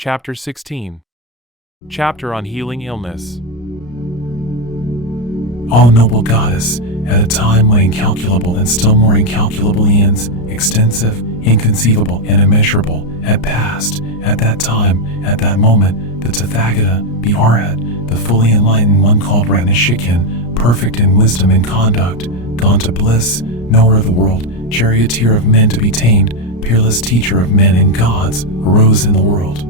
Chapter 16. Chapter on Healing Illness. O noble goddess, at a time when incalculable and still more incalculable ends, extensive, inconceivable, and immeasurable, had passed, at that time, at that moment, the Tathagata, the Arhat, the fully enlightened one called Ratnashikan, perfect in wisdom and conduct, gone to bliss, knower of the world, charioteer of men to be tamed, peerless teacher of men and gods, arose in the world.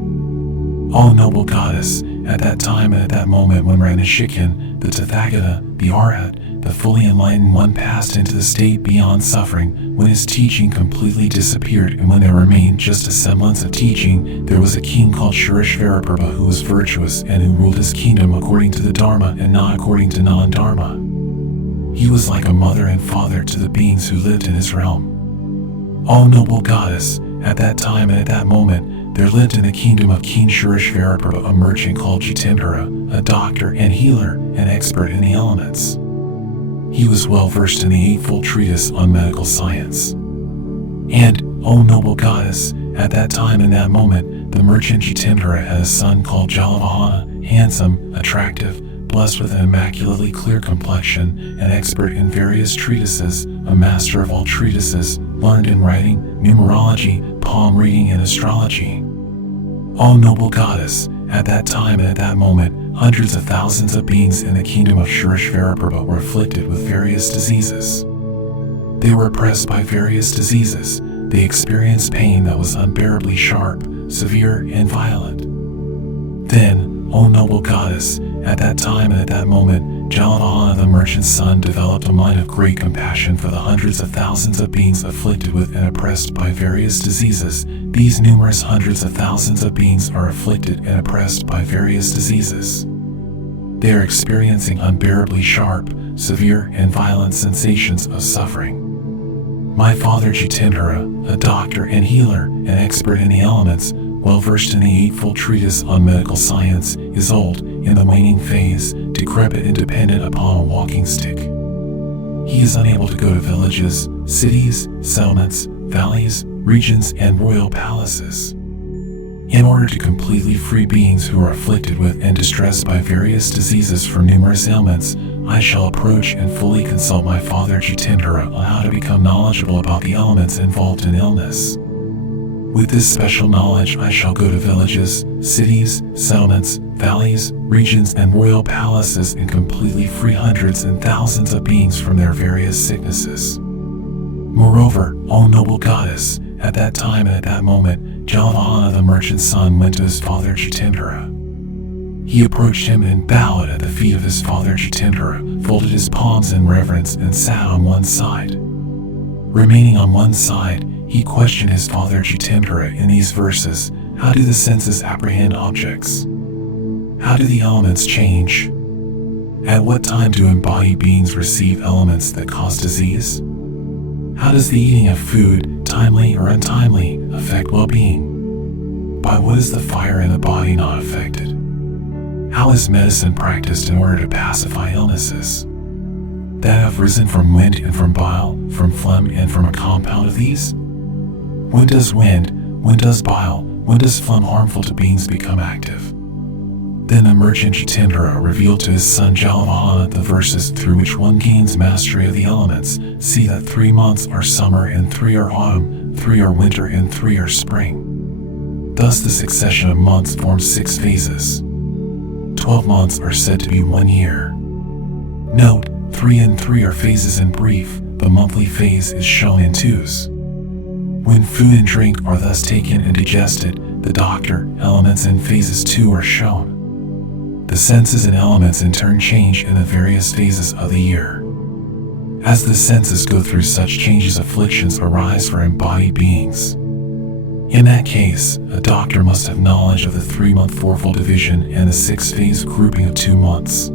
O noble goddess, at that time and at that moment when Ratnashikan, the Tathagata, the Arhat, the fully enlightened one passed into the state beyond suffering, when his teaching completely disappeared and when there remained just a semblance of teaching, there was a king called Shurishvaraprabha who was virtuous and who ruled his kingdom according to the Dharma and not according to non-Dharma. He was like a mother and father to the beings who lived in his realm. O noble goddess, at that time and at that moment, there lived in the kingdom of King Shurishvaraprabha a merchant called Jitendra, a doctor and healer, an expert in the elements. He was well versed in the Eightfold Treatise on medical science. And, O noble goddess, at that time and that moment, the merchant Jitendra had a son called Jalavahana, handsome, attractive, blessed with an immaculately clear complexion, an expert in various treatises, a master of all treatises, learned in writing, numerology, palm reading, and astrology. O noble goddess, at that time and at that moment, hundreds of thousands of beings in the kingdom of Shurishvaraprabha were afflicted with various diseases. They were oppressed by various diseases. They experienced pain that was unbearably sharp, severe, and violent. Then, O noble goddess, at that time and at that moment, Jalavahana the merchant's son developed a mind of great compassion for the hundreds of thousands of beings afflicted with and oppressed by various diseases. These numerous hundreds of thousands of beings are afflicted and oppressed by various diseases. They are experiencing unbearably sharp, severe, and violent sensations of suffering. My father Jitendra, a doctor and healer, an expert in the elements, well versed in the Eightfold Treatise on medical science, is old, in the waning phase, decrepit and dependent upon a walking stick. He is unable to go to villages, cities, settlements, valleys, regions, and royal palaces. In order to completely free beings who are afflicted with and distressed by various diseases from numerous ailments, I shall approach and fully consult my father Jitendra on how to become knowledgeable about the elements involved in illness. With this special knowledge, I shall go to villages, cities, settlements, valleys, regions, and royal palaces and completely free hundreds and thousands of beings from their various sicknesses. Moreover, O noble goddess, at that time and at that moment, Jalavahana the merchant's son went to his father Jitendra. He approached him and bowed at the feet of his father Jitendra, folded his palms in reverence, and sat on one side. Remaining on one side, he questioned his father Jitendra in these verses: how do the senses apprehend objects? How do the elements change? At what time do embodied beings receive elements that cause disease? How does the eating of food, timely or untimely, affect well-being? By what is the fire in the body not affected? How is medicine practiced in order to pacify illnesses that have risen from wind and from bile, from phlegm and from a compound of these? When does wind, when does bile, when does phlegm harmful to beings become active? Then the merchant Jitendra revealed to his son Jalavahana the verses through which one gains mastery of the elements. See that 3 months are summer and 3 are autumn, 3 are winter and 3 are spring. Thus the succession of months forms 6 phases. 12 months are said to be 1 year. Note, 3 and 3 are phases in brief. The monthly phase is shown in twos. When food and drink are thus taken and digested, the doctor, elements, and phases 2 are shown. The senses and elements in turn change in the various phases of the year. As the senses go through such changes, afflictions arise for embodied beings. In that case, a doctor must have knowledge of the 3-month fourfold division and the 6-phase grouping of 2 months.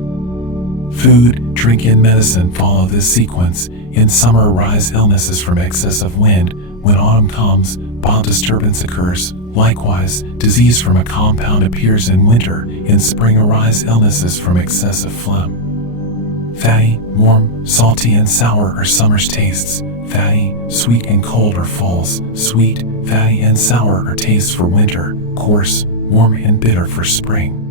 Food, drink, and medicine follow this sequence. In summer arise illnesses from excess of wind. When autumn comes, bile disturbance occurs. Likewise, disease from a compound appears in winter. In spring arise illnesses from excessive phlegm. Fatty, warm, salty, and sour are summer's tastes. Fatty, sweet, and cold are fall's. Sweet, fatty, and sour are tastes for winter. Coarse, warm and bitter for spring.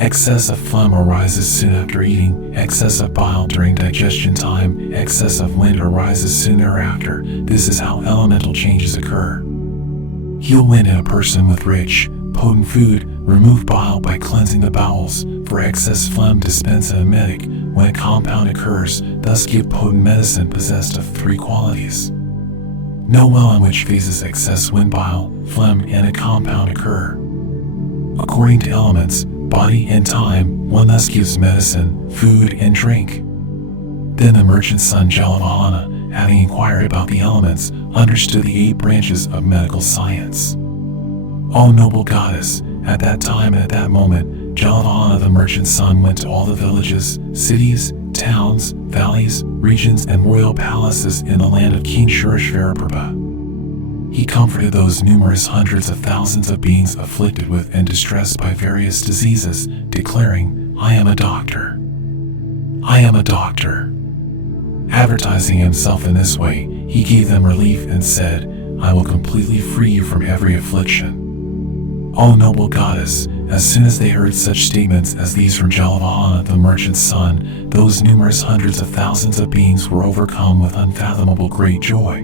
Excessive phlegm arises soon after eating, excessive bile during digestion time, excessive wind arises soon thereafter. This is how elemental changes occur. Heal wind in a person with rich, potent food. Remove bile by cleansing the bowels. For excess phlegm, dispense an emetic when a compound occurs, thus give potent medicine possessed of 3 qualities. Know well in which phases excess wind, bile, phlegm, and a compound occur. According to elements, body, and time, one thus gives medicine, food, and drink. Then the merchant son Jalavahana, having inquired about the elements, understood the 8 branches of medical science. O noble goddess, at that time and at that moment, Jalavahana the merchant's son went to all the villages, cities, towns, valleys, regions, and royal palaces in the land of King Shurishvaraprabha. He comforted those numerous hundreds of thousands of beings afflicted with and distressed by various diseases, declaring, "I am a doctor. I am a doctor." Advertising himself in this way, he gave them relief and said, "I will completely free you from every affliction." O noble goddess, as soon as they heard such statements as these from Jalavahana the merchant's son, those numerous hundreds of thousands of beings were overcome with unfathomable great joy.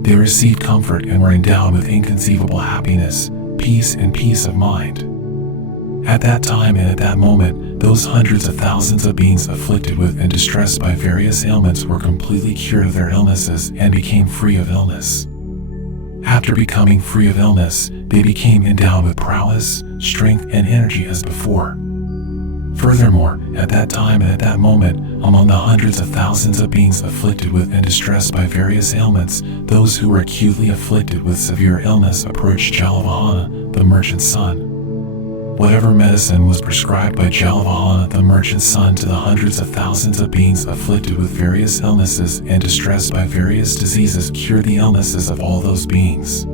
They received comfort and were endowed with inconceivable happiness, peace, and peace of mind. At that time and at that moment, those hundreds of thousands of beings afflicted with and distressed by various ailments were completely cured of their illnesses and became free of illness. After becoming free of illness, they became endowed with prowess, strength, and energy as before. Furthermore, at that time and at that moment, among the hundreds of thousands of beings afflicted with and distressed by various ailments, those who were acutely afflicted with severe illness approached Jalavahana, the merchant's son. Whatever medicine was prescribed by Jalavahana, the merchant's son, to the hundreds of thousands of beings afflicted with various illnesses and distressed by various diseases cured the illnesses of all those beings.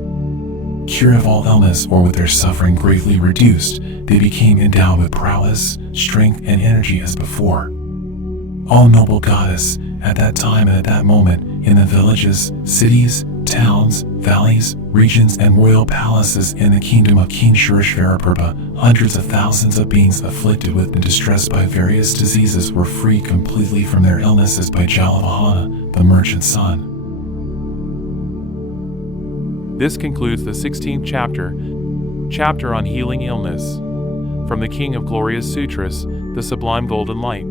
Cured of all illness, or with their suffering greatly reduced, they became endowed with prowess, strength, and energy as before. O noble goddess, at that time and at that moment, in the villages, cities, towns, valleys, regions, and royal palaces in the kingdom of King Shurishvaraprabha, hundreds of thousands of beings afflicted with and distressed by various diseases were freed completely from their illnesses by Jalavahana, the merchant's son. This concludes the 16th chapter on healing illness. From the King of Glorious Sutras, the Sublime Golden Light.